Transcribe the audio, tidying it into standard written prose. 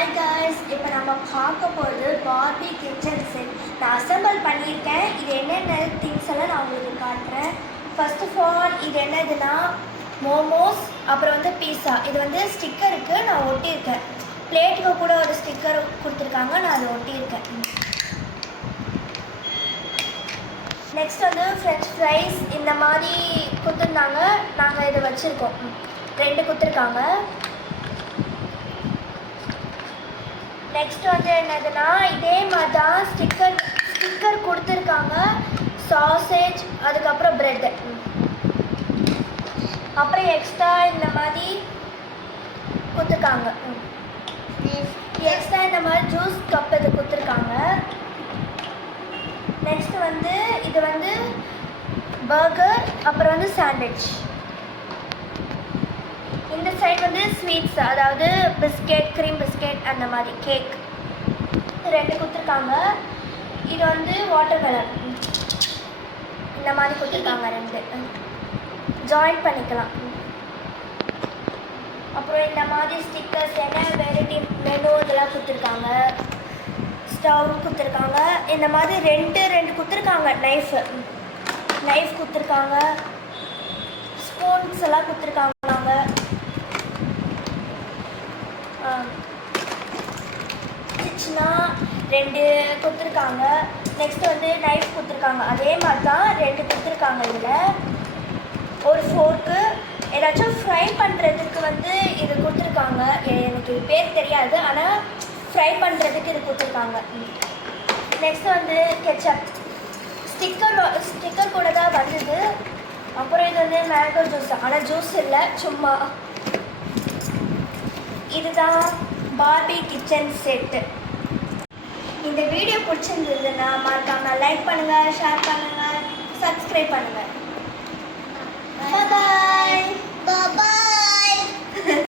Hi guys, இப்போ நம்ம பார்க்க போகிறது பார்பி கிச்சன் செட். நான் அசம்பிள் பண்ணியிருக்கேன். இது என்னென்ன திங்ஸ் எல்லாம் நான் உங்களுக்கு காட்டுறேன். ஃபர்ஸ்ட் ஆஃப் ஆல் இது என்னதுன்னா மோமோஸ், அப்புறம் வந்து பீஸா. இது வந்து ஸ்டிக்கருக்கு நான் ஒட்டியிருக்கேன். பிளேட்டுக்கு கூட ஒரு ஸ்டிக்கர் கொடுத்துருக்காங்க, நான் அதை ஒட்டியிருக்கேன். நெக்ஸ்ட் வந்து ஃப்ரெஞ்ச் ஃப்ரைஸ் இந்த மாதிரி கொடுத்துருந்தாங்க. நாங்கள் இதை வச்சுருக்கோம். 2 கொடுத்துருக்காங்க. நெக்ஸ்ட் வந்து என்னதுன்னா இதே மாதிரி தான் ஸ்டிக்கர் கொடுத்துருக்காங்க. சாசேஜ், அதுக்கப்புறம் ப்ரெட்டு, அப்புறம் எக்ஸ்ட்ரா இந்த மாதிரி கொடுத்துருக்காங்க. எக்ஸ்ட்ரா இந்த மாதிரி ஜூஸ் கப் இது கொடுத்துருக்காங்க. நெக்ஸ்ட் வந்து இது வந்து பர்கர், அப்புறம் வந்து சாண்ட்விச். இந்த சைடு வந்து ஸ்வீட்ஸ், அதாவது பிஸ்கெட், க்ரீம் பிஸ்கெட், அந்த மாதிரி கேக் 2 கொடுத்துருக்காங்க. இது வந்து வாட்டர் மெலன் இந்த மாதிரி கொடுத்துருக்காங்க. 2 ஜாயின் பண்ணிக்கலாம். அப்புறம் இந்த மாதிரி ஸ்டிக்கர்ஸ், என்ன வெரைட்டி மெனு இதெல்லாம் கொடுத்துருக்காங்க. ஸ்டவ் கொடுத்துருக்காங்க. இந்த மாதிரி 2 கொடுத்துருக்காங்க. நைஃப் கொடுத்துருக்காங்க. ஸ்பூன்ஸ் எல்லாம் கொடுத்துருக்காங்க. கிச்சனா 2 கொடுத்துருக்காங்க. நெக்ஸ்ட் வந்து நைஃப் கொடுத்துருக்காங்க. அதே மாதிரி தான் 2 கொடுத்துருக்காங்க. இதில் ஒரு ஃபோர்க்கு, ஏதாச்சும் ஃப்ரை பண்ணுறதுக்கு வந்து இது கொடுத்துருக்காங்க. எனக்கு இது பேர் தெரியாது, ஆனால் ஃப்ரை பண்ணுறதுக்கு இது கொடுத்துருக்காங்க. நெக்ஸ்ட் வந்து கெச்சப் ஸ்டிக்கர் கூட தான் வந்தது. அப்புறம் இது வந்து மேங்கோ ஜூஸ், ஆனால் ஜூஸ் இல்லை, சும்மா. இதுதான் பார்பி கிச்சன் செட்டு. இந்த வீடியோ பிடிச்சிருந்ததுன்னா மறக்காம லைக் பண்ணுங்கள், ஷேர் பண்ணுங்கள், சப்ஸ்கிரைப் பண்ணுங்கள்.